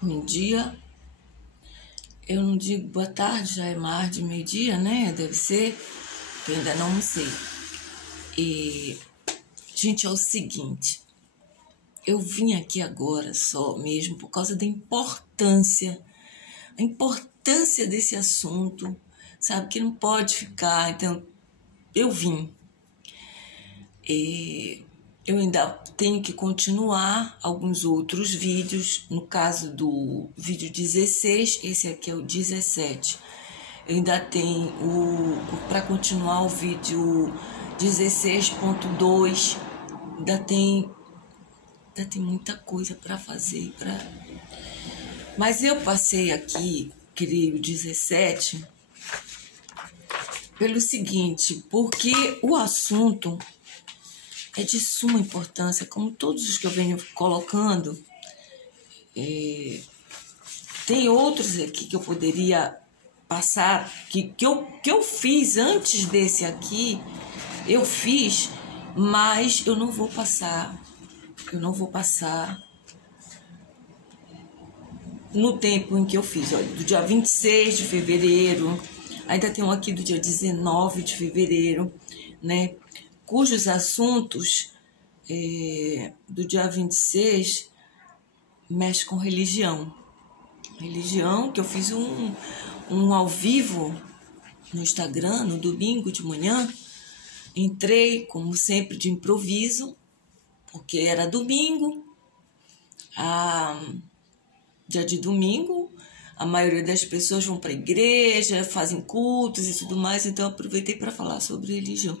Bom dia. Eu não digo boa tarde, já é mais de meio-dia, né? Deve ser, que eu ainda não almocei. E, gente, é o seguinte. Eu vim aqui agora só mesmo por causa da importância. A importância desse assunto, sabe? Que não pode ficar. Então, eu vim. Eu ainda tenho que continuar alguns outros vídeos. No caso do vídeo 16, esse aqui é o 17. Eu ainda tenho para continuar o vídeo 16.2. Ainda tem muita coisa para fazer. Mas eu passei aqui, creio, 17, pelo seguinte, porque o assunto é de suma importância, como todos os que eu venho colocando. Tem outros aqui que eu poderia passar, que eu fiz antes desse aqui, eu fiz, mas eu não vou passar. Eu não vou passar no tempo em que eu fiz, olha, do dia 26 de fevereiro, ainda tem um aqui do dia 19 de fevereiro, né? Cujos assuntos do dia 26 mexe com religião. Religião, que eu fiz um ao vivo no Instagram, no domingo de manhã. Entrei, como sempre, de improviso, porque era domingo. Dia de domingo, a maioria das pessoas vão para a igreja, fazem cultos e tudo mais, então eu aproveitei para falar sobre religião.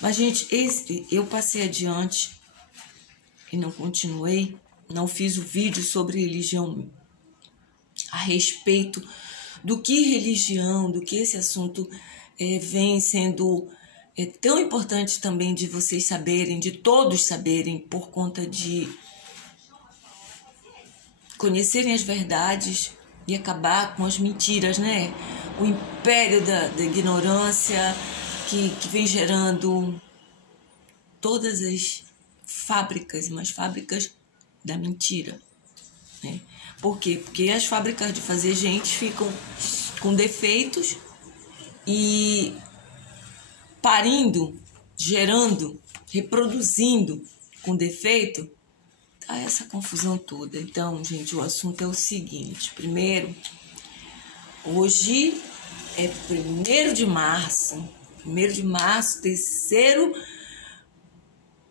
Mas, gente, eu passei adiante e não continuei, não fiz o vídeo sobre religião a respeito do que religião, do que esse assunto vem sendo tão importante também de vocês saberem, de todos saberem, por conta de conhecerem as verdades e acabar com as mentiras, né? O império da ignorância que vem gerando todas as fábricas, mas fábricas da mentira, né? Por quê? Porque as fábricas de fazer gente ficam com defeitos e parindo, gerando, reproduzindo com defeito, tá essa confusão toda. Então, gente, o assunto é o seguinte. Primeiro, hoje é 1º de março. 1º de março, terceiro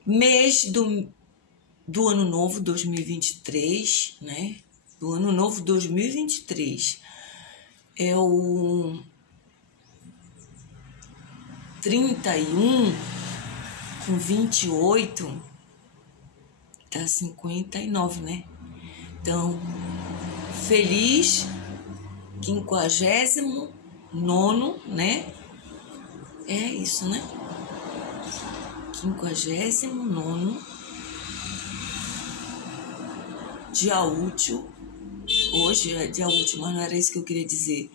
mês do ano novo 2023, né? Do ano novo 2023. É o 31 com 28, tá 59, né? Então, feliz 59º, né? É isso, né? 59º dia útil. Hoje é dia útil, mas não era isso que eu queria dizer.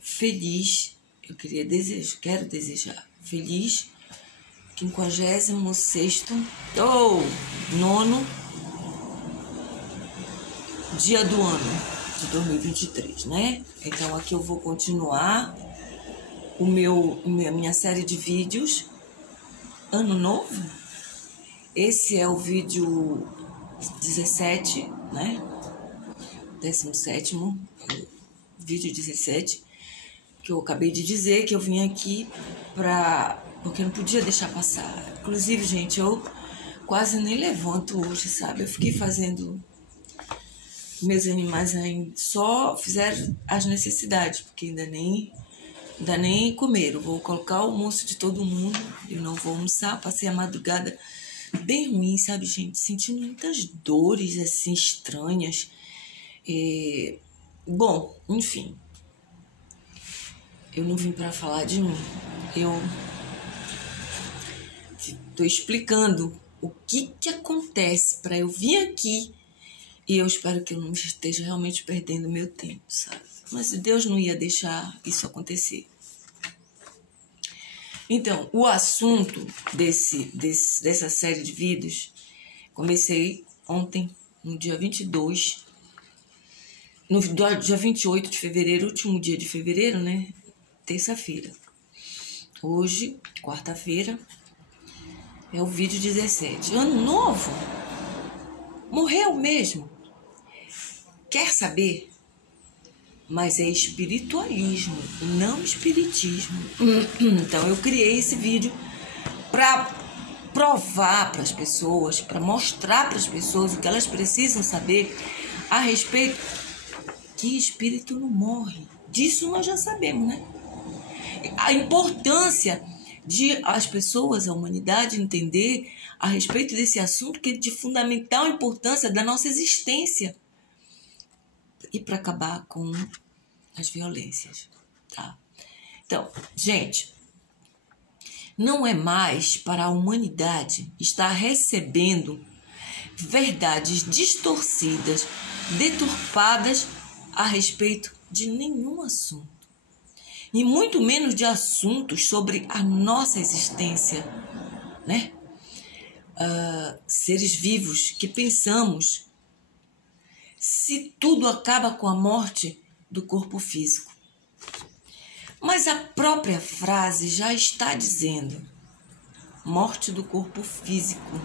Feliz, quero desejar feliz 56º ou 9º dia do ano de 2023, né? Então aqui eu vou continuar a minha série de vídeos Ano Novo. Esse é o vídeo 17, né? 17º, vídeo 17, que eu acabei de dizer que eu vim aqui porque eu não podia deixar passar. Inclusive, gente, eu quase nem levanto hoje, sabe? Eu fiquei fazendo... Meus animais ainda só fizeram as necessidades, porque ainda nem comeram. Vou colocar o almoço de todo mundo, eu não vou almoçar. Passei a madrugada bem ruim, sabe, gente? Sentindo muitas dores, assim, estranhas. Bom, enfim. Eu não vim para falar de mim. Eu estou explicando o que acontece para eu vir aqui. E eu espero que eu não esteja realmente perdendo meu tempo, sabe? Mas Deus não ia deixar isso acontecer. Então, o assunto dessa série de vídeos Comecei ontem, no dia 22, no dia 28 de fevereiro, último dia de fevereiro, né? Terça-feira. Hoje, quarta-feira, é o vídeo 17. Ano novo? Morreu mesmo? Quer saber? Mas é espiritualismo, não espiritismo. Então eu criei esse vídeo para provar para as pessoas, para mostrar para as pessoas o que elas precisam saber a respeito que espírito não morre. Disso nós já sabemos, né? A importância de as pessoas, a humanidade, entender a respeito desse assunto que é de fundamental importância da nossa existência e para acabar com as violências, tá? Então, gente, não é mais para a humanidade estar recebendo verdades distorcidas, deturpadas a respeito de nenhum assunto. E muito menos de assuntos sobre a nossa existência, né? Seres vivos que pensamos se tudo acaba com a morte do corpo físico. Mas a própria frase já está dizendo morte do corpo físico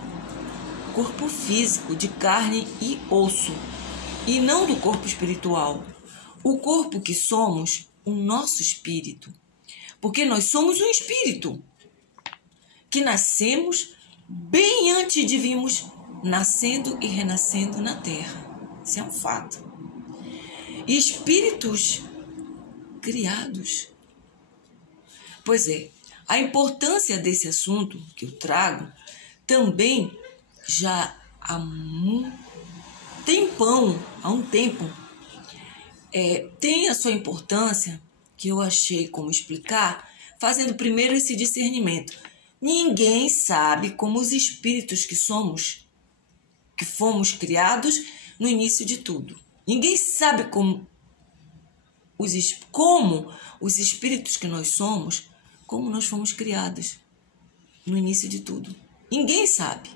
de carne e osso, e não do corpo espiritual. O corpo que somos, o nosso espírito. Porque nós somos um espírito que nascemos bem antes de virmos nascendo e renascendo na Terra. Isso é um fato. E espíritos criados. Pois é, a importância desse assunto que eu trago também já há um tempo, tem a sua importância, que eu achei como explicar, fazendo primeiro esse discernimento. Ninguém sabe como os espíritos que fomos criados no início de tudo. Ninguém sabe como os espíritos que nós somos, como nós fomos criados no início de tudo. Ninguém sabe.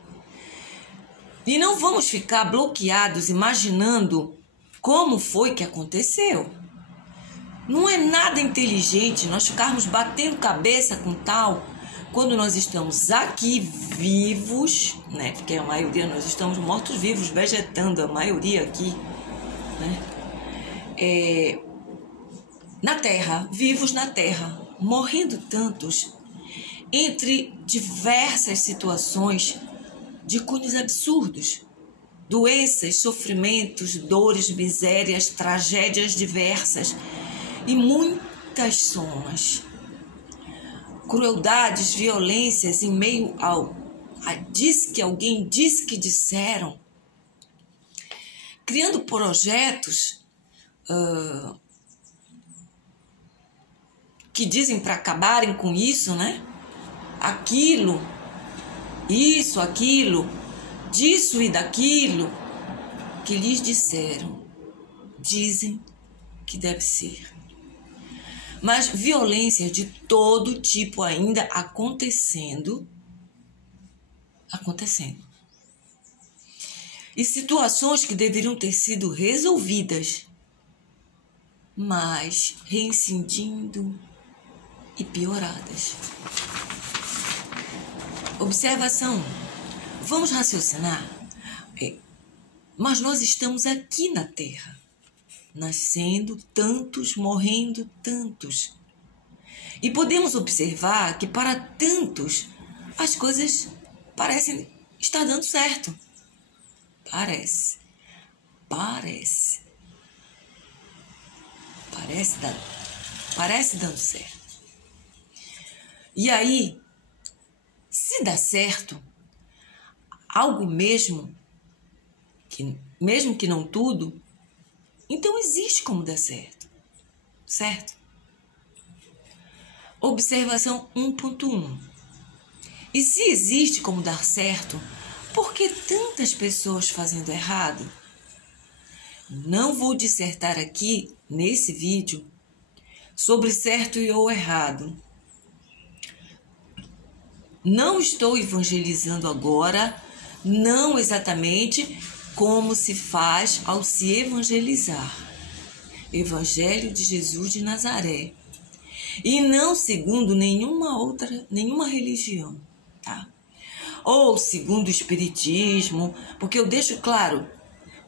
E não vamos ficar bloqueados imaginando como foi que aconteceu. Não é nada inteligente nós ficarmos batendo cabeça com tal quando nós estamos aqui vivos, né? Porque a maioria nós estamos mortos-vivos, vegetando, a maioria aqui, né? Na Terra, vivos na Terra, morrendo tantos, entre diversas situações de cunhos absurdos, doenças, sofrimentos, dores, misérias, tragédias diversas e muitas somas, crueldades, violências em meio alguém diz que disseram, criando projetos que dizem para acabarem com isso, né? Aquilo, isso, aquilo, disso e daquilo que lhes disseram, dizem que deve ser. Mas violência de todo tipo ainda acontecendo. E situações que deveriam ter sido resolvidas, mas reincidindo e pioradas. Observação. Vamos raciocinar. Mas nós estamos aqui na Terra, nascendo tantos, morrendo tantos. E podemos observar que para tantos as coisas parecem estar dando certo. Parece dando certo. E aí, se dá certo, algo mesmo que não tudo, então existe como dar certo, certo? Observação 1.1. E se existe como dar certo, por que tantas pessoas fazendo errado? Não vou dissertar aqui, nesse vídeo, sobre certo e ou errado. Não estou evangelizando agora não exatamente como se faz ao se evangelizar. Evangelho de Jesus de Nazaré. E não segundo nenhuma religião, tá? Ou segundo o espiritismo, porque eu deixo claro,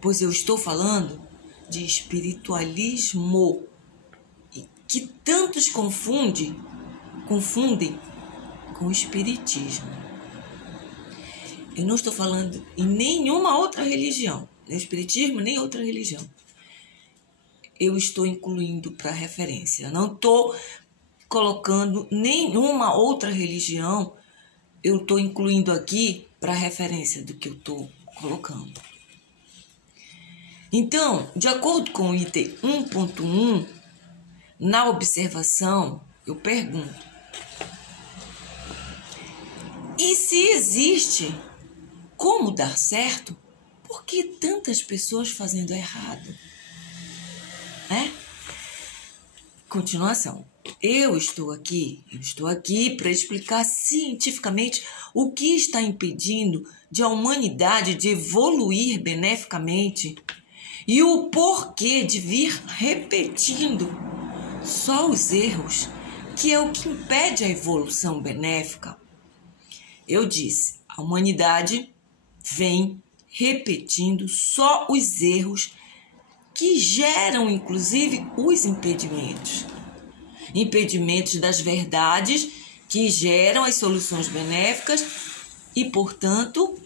pois eu estou falando de espiritualismo, que tantos confundem com o espiritismo. Eu não estou falando em nenhuma outra religião, nem espiritismo, nem outra religião. Eu estou incluindo para referência. Não estou colocando nenhuma outra religião, eu estou incluindo aqui para referência do que eu estou colocando. Então, de acordo com o item 1.1, na observação, eu pergunto: e se existe como dar certo, por que tantas pessoas fazendo errado? Continuação. Eu estou aqui para explicar cientificamente o que está impedindo de a humanidade de evoluir beneficamente e o porquê de vir repetindo só os erros, que é o que impede a evolução benéfica. Eu disse, a humanidade vem repetindo só os erros que geram, inclusive, os impedimentos. Impedimentos das verdades que geram as soluções benéficas e, portanto,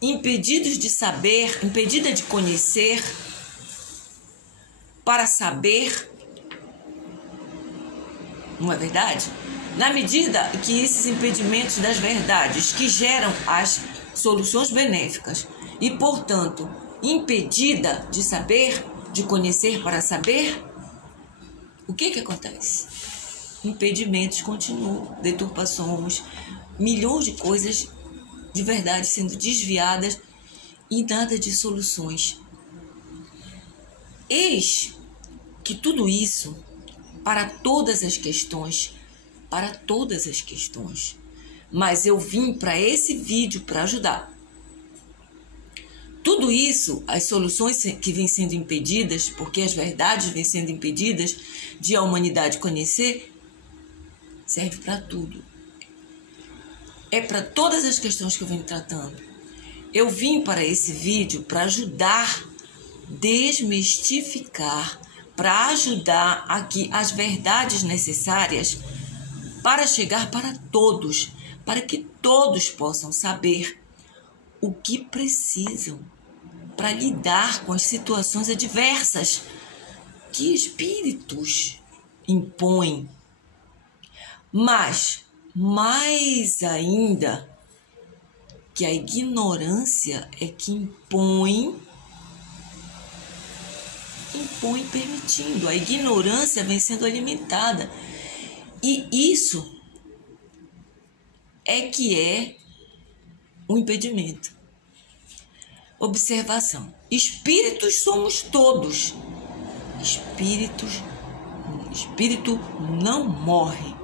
impedidos de saber, impedida de conhecer para saber. Não é verdade? Na medida que esses impedimentos das verdades que geram as soluções benéficas e, portanto, impedida de saber, de conhecer para saber, o que acontece? Impedimentos continuam, deturpações, milhões de coisas de verdade sendo desviadas e nada de soluções. Eis que tudo isso, para todas as questões, mas eu vim para esse vídeo para ajudar. Tudo isso, as soluções que vêm sendo impedidas, porque as verdades vêm sendo impedidas de a humanidade conhecer, serve para tudo. É para todas as questões que eu venho tratando. Eu vim para esse vídeo para ajudar, desmistificar, para ajudar aqui as verdades necessárias para chegar para todos, para que todos possam saber o que precisam para lidar com as situações adversas que espíritos impõem. Mas, mais ainda, que a ignorância é que impõe permitindo. A ignorância vem sendo alimentada. E isso é que é um impedimento. Observação. Espíritos somos todos. Espírito não morre.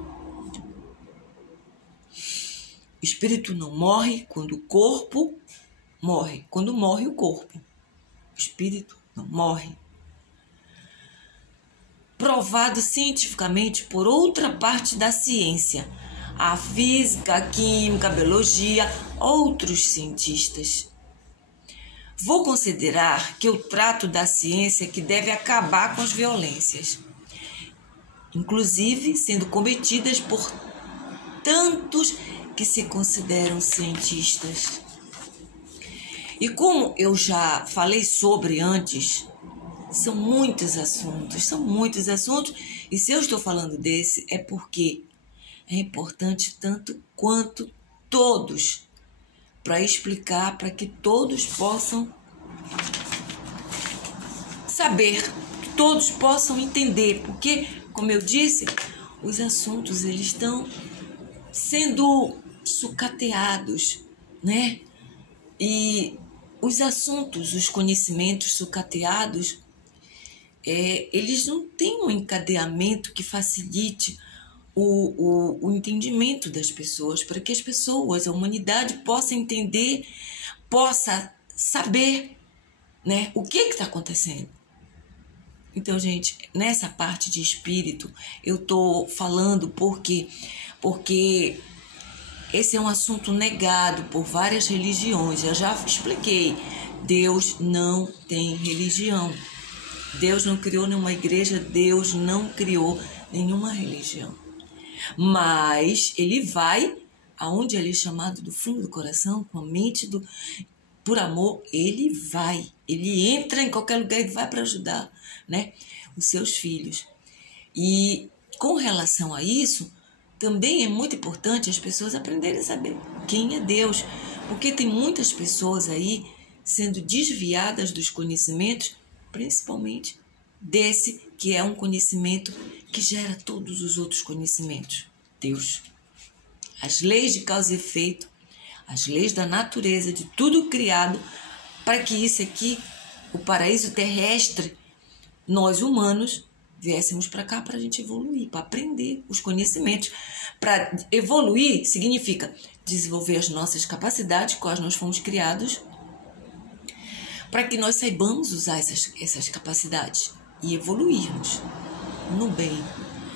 Espírito não morre quando o corpo morre. Quando morre o corpo. Espírito não morre. Provado cientificamente por outra parte da ciência. A física, a química, a biologia, outros cientistas. Vou considerar que eu trato da ciência que deve acabar com as violências, inclusive sendo cometidas por tantos que se consideram cientistas. E como eu já falei sobre antes, são muitos assuntos, e se eu estou falando desse é porque é importante tanto quanto todos, para explicar, para que todos possam saber, que todos possam entender, porque, como eu disse, os assuntos eles estão sendo sucateados, né? E os assuntos, os conhecimentos sucateados, eles não têm um encadeamento que facilite o entendimento das pessoas, para que as pessoas, a humanidade, possa entender, possa saber, né, o que está acontecendo. Então, gente, nessa parte de espírito, eu estou falando porque esse é um assunto negado por várias religiões. Eu já expliquei, Deus não tem religião. Deus não criou nenhuma igreja, Deus não criou nenhuma religião. Mas ele vai aonde ele é chamado do fundo do coração, com a mente por amor, ele vai. Ele entra em qualquer lugar e vai para ajudar, né, os seus filhos. E com relação a isso, também é muito importante as pessoas aprenderem a saber quem é Deus. Porque tem muitas pessoas aí sendo desviadas dos conhecimentos, principalmente desse que é um conhecimento que gera todos os outros conhecimentos. Deus. As leis de causa e efeito, as leis da natureza, de tudo criado, para que isso aqui, o paraíso terrestre, nós humanos, viéssemos para cá para a gente evoluir, para aprender os conhecimentos. Para evoluir significa desenvolver as nossas capacidades, quais nós fomos criados, para que nós saibamos usar essas capacidades e evoluirmos no bem.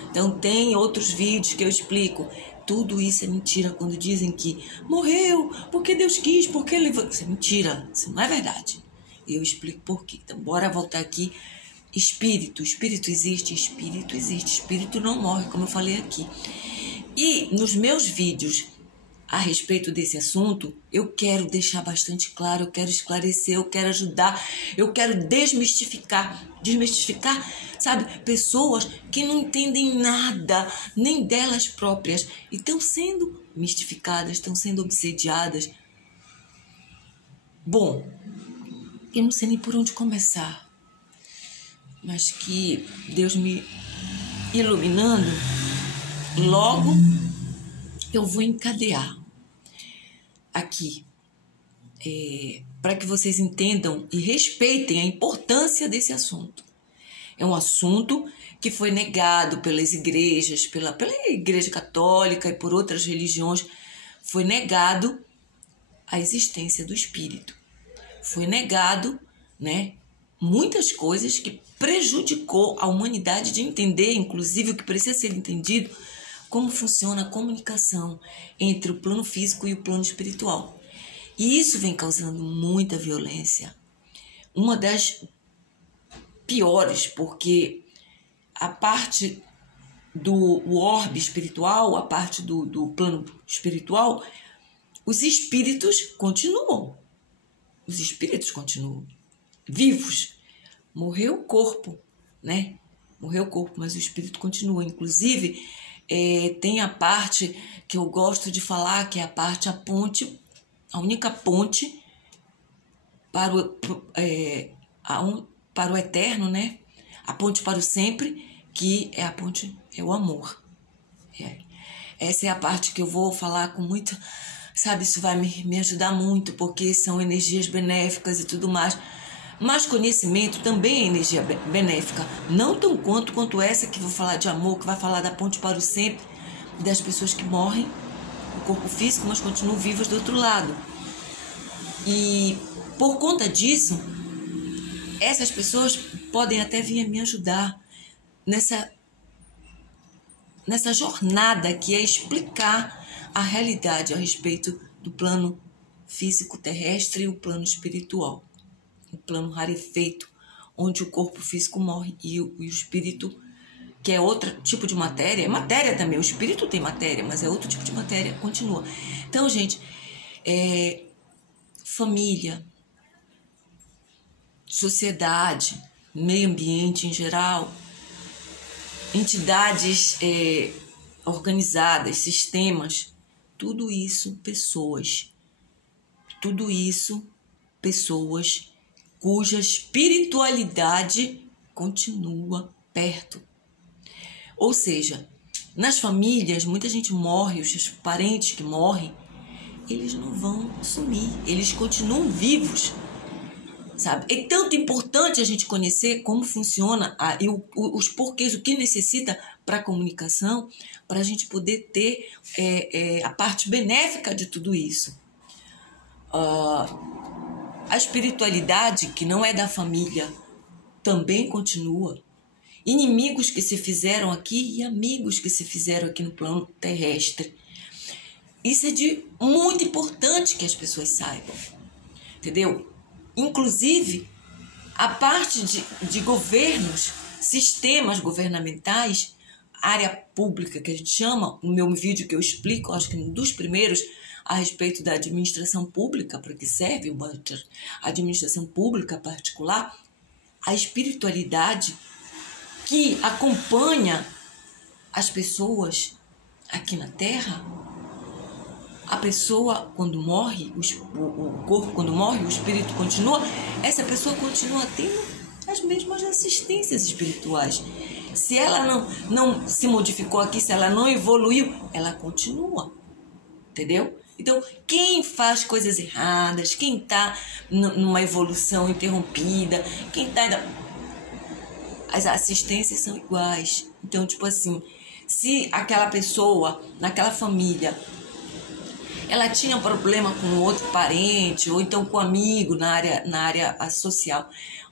Então tem outros vídeos que eu explico. Tudo isso é mentira quando dizem que morreu porque Deus quis, porque ele... Isso é mentira, isso não é verdade. Eu explico por quê. Então bora voltar aqui. Espírito existe, espírito não morre, como eu falei aqui. E nos meus vídeos a respeito desse assunto, eu quero deixar bastante claro, eu quero esclarecer, eu quero ajudar, eu quero desmistificar, sabe, pessoas que não entendem nada, nem delas próprias, e estão sendo mistificadas, estão sendo obsediadas. Bom, eu não sei nem por onde começar, mas que Deus me iluminando, logo eu vou encadear aqui, para que vocês entendam e respeitem a importância desse assunto. É um assunto que foi negado pelas igrejas, pela Igreja Católica e por outras religiões, foi negado a existência do Espírito. Foi negado, né, muitas coisas que prejudicou a humanidade de entender, inclusive o que precisa ser entendido, como funciona a comunicação entre o plano físico e o plano espiritual. E isso vem causando muita violência. Uma das piores, porque a parte do orbe espiritual, a parte do plano espiritual, os espíritos continuam. Os espíritos continuam vivos. Morreu o corpo, né? Morreu o corpo, mas o espírito continua. Inclusive, tem a parte que eu gosto de falar, que é a ponte, a única ponte para o eterno, né? A ponte para o sempre, que é a ponte, é o amor. Essa é a parte que eu vou falar com muito, sabe, isso vai me ajudar muito, porque são energias benéficas e tudo mais. Mas conhecimento também é energia benéfica, não tão quanto essa que vou falar de amor, que vai falar da ponte para o sempre, das pessoas que morrem no corpo físico, mas continuam vivas do outro lado. E por conta disso, essas pessoas podem até vir a me ajudar nessa jornada que é explicar a realidade a respeito do plano físico terrestre e o plano espiritual. O plano rarefeito, onde o corpo físico morre e o espírito, que é outro tipo de matéria, é matéria também, o espírito tem matéria, mas é outro tipo de matéria, continua. Então, gente, família, sociedade, meio ambiente em geral, entidades organizadas, sistemas, tudo isso pessoas cuja espiritualidade continua perto. Ou seja, nas famílias, muita gente morre, os seus parentes que morrem, eles não vão sumir, eles continuam vivos, sabe? É tanto importante a gente conhecer como funciona e os porquês, o que necessita para a comunicação, para a gente poder ter a parte benéfica de tudo isso. A espiritualidade, que não é da família, também continua. Inimigos que se fizeram aqui e amigos que se fizeram aqui no plano terrestre. Isso é muito importante que as pessoas saibam, entendeu? Inclusive, a parte de governos, sistemas governamentais, área pública que a gente chama, no meu vídeo que eu explico, acho que um dos primeiros, a respeito da administração pública, para que serve o budget, a administração pública particular, a espiritualidade que acompanha as pessoas aqui na Terra. A pessoa, quando morre, o corpo, quando morre, o espírito continua, essa pessoa continua tendo as mesmas assistências espirituais. Se ela não se modificou aqui, se ela não evoluiu, ela continua, entendeu? Então, quem faz coisas erradas, quem está numa evolução interrompida, quem está... As assistências são iguais. Então, tipo assim, se aquela pessoa, naquela família, ela tinha problema com outro parente, ou então com um amigo na área social,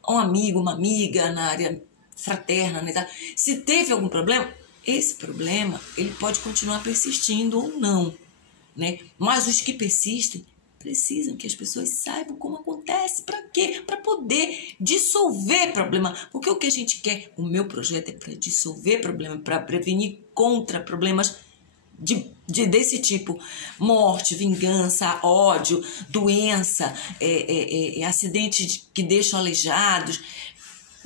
um amigo, uma amiga na área fraterna, né? Se teve algum problema, esse problema ele pode continuar persistindo ou não, né? Mas os que persistem precisam que as pessoas saibam como acontece. Para quê? Para poder dissolver problema. Porque o que a gente quer, o meu projeto é para dissolver problema, para prevenir contra problemas desse tipo: morte, vingança, ódio, doença, acidentes que deixam aleijados,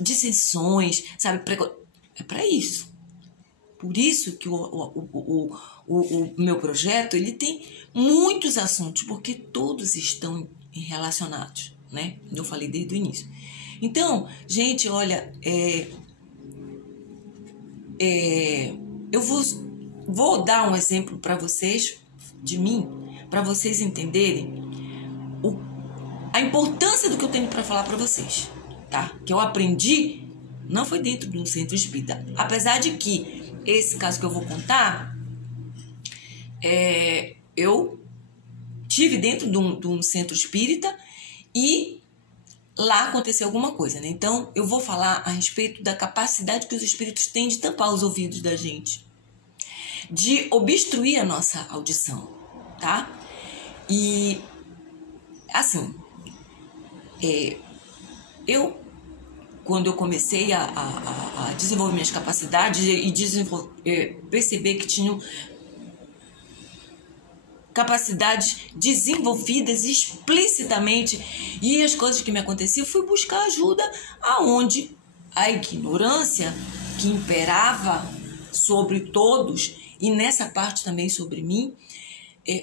dissensões, sabe? É para isso. Por isso que o meu projeto ele tem muitos assuntos, porque todos estão relacionados, né? Eu falei desde o início. Então, gente, olha, eu vou dar um exemplo para vocês, de mim, para vocês entenderem a importância do que eu tenho para falar para vocês, tá? Que eu aprendi, não foi dentro de um centro espírita. Apesar de que esse caso que eu vou contar, eu tive dentro de um centro espírita e lá aconteceu alguma coisa, né? Então, eu vou falar a respeito da capacidade que os espíritos têm de tampar os ouvidos da gente, de obstruir a nossa audição, tá? E, assim, quando eu comecei a desenvolver minhas capacidades e perceber que tinham capacidades desenvolvidas explicitamente e as coisas que me aconteciam, eu fui buscar ajuda aonde a ignorância que imperava sobre todos e nessa parte também sobre mim,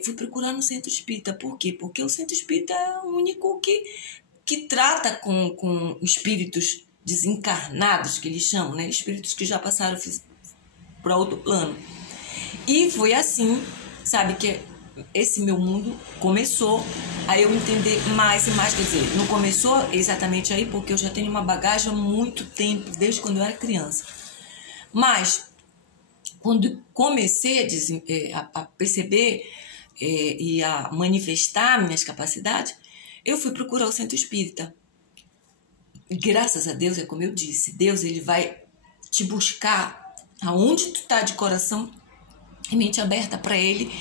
fui procurar no centro espírita. Por quê? Porque o centro espírita é o único que trata com espíritos desencarnados, que eles chamam, né? Espíritos que já passaram para outro plano. E foi assim, sabe, que esse meu mundo começou a eu entender mais e mais. Quer dizer, não começou exatamente aí, porque eu já tenho uma bagagem há muito tempo, desde quando eu era criança. Mas, quando comecei a perceber e a manifestar minhas capacidades, eu fui procurar o centro espírita. E graças a Deus, é como eu disse, Deus ele vai te buscar aonde tu tá de coração e mente aberta para ele.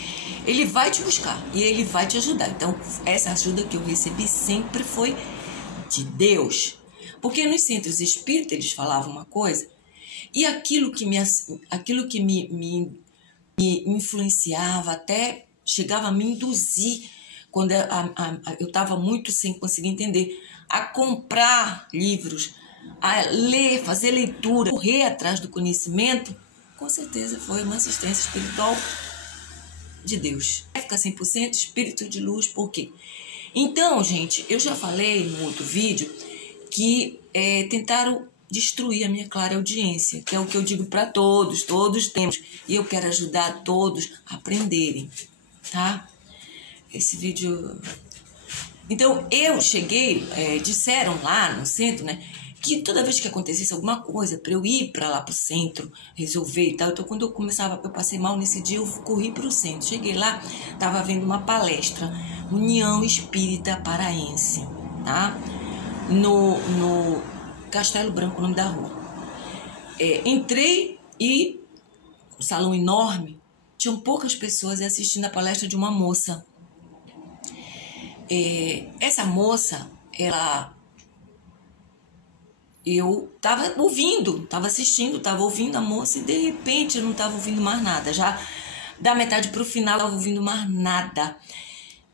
Ele vai te buscar e ele vai te ajudar. Então, essa ajuda que eu recebi sempre foi de Deus. Porque nos centros espíritas eles falavam uma coisa e aquilo que me influenciava, até chegava a me induzir, quando eu estava muito sem conseguir entender, a comprar livros, a ler, fazer leitura, correr atrás do conhecimento, com certeza foi uma assistência espiritual de Deus. Fica 100% espírito de luz, por quê? Então, gente, eu já falei no outro vídeo que tentaram destruir a minha clara audiência, que é o que eu digo para todos temos, e eu quero ajudar todos a aprenderem, tá? Esse vídeo... Então, eu cheguei, disseram lá no centro, né, que toda vez que acontecesse alguma coisa, para eu ir para lá pro centro, resolver e tal, então quando eu passei mal nesse dia, eu corri pro centro. Cheguei lá, tava havendo uma palestra, União Espírita Paraense, tá? No Castelo Branco, o nome da rua. Entrei e um salão enorme, tinham poucas pessoas assistindo a palestra de uma moça. Essa moça, eu tava ouvindo, tava assistindo, tava ouvindo a moça e de repente eu não tava ouvindo mais nada. Já da metade pro final eu tava ouvindo mais nada.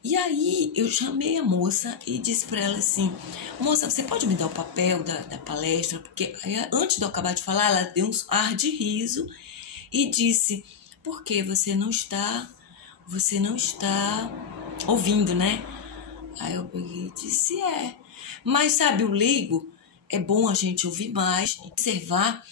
E aí eu chamei a moça e disse para ela assim: moça, você pode me dar o papel da palestra? Porque aí, antes de eu acabar de falar, ela deu um ar de riso e disse: por que você não está ouvindo, né? Aí eu peguei e disse: mas sabe, o leigo, é bom a gente ouvir mais, observar,